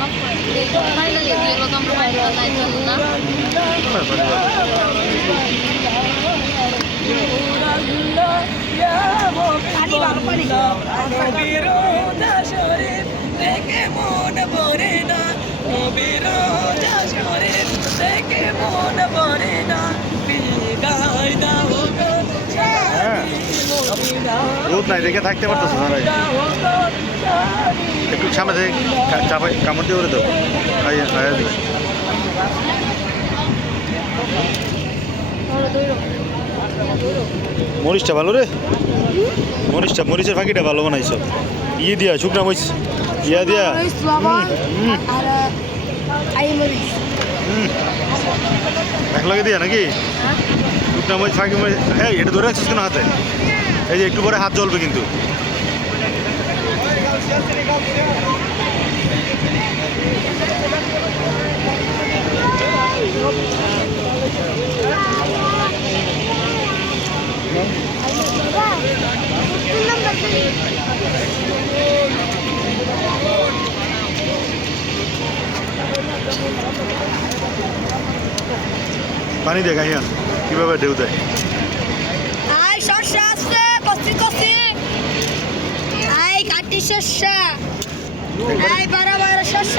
যেগুলো তো আমরা পাই না তাই জন্য না রোদ নাই দেখে থাকতে পারতেছে না একটু সামনে থেকে কামড় দিয়ে করে দেবো মরিচটা ভালো রে? মরিচটা মরিচের ফাঁকিটা ভালো বানাইছ। ইয়ে দিয়া শুকনা মরিচ। ইয়া দিয়া। একলগে দিয়া নাকি? শুকনা মরিচ ফাঁকি মরিচ। হ্যাঁ এটা ধরে রাখছিস কেন হাতে? এই যে একটু পরে হাত জ্বলবে কিন্তু। পানি দে গাইয়ান কীভাবে ঢেউ দেয় আই শস্য আছে। শস্য। এই বারো বারো শস্য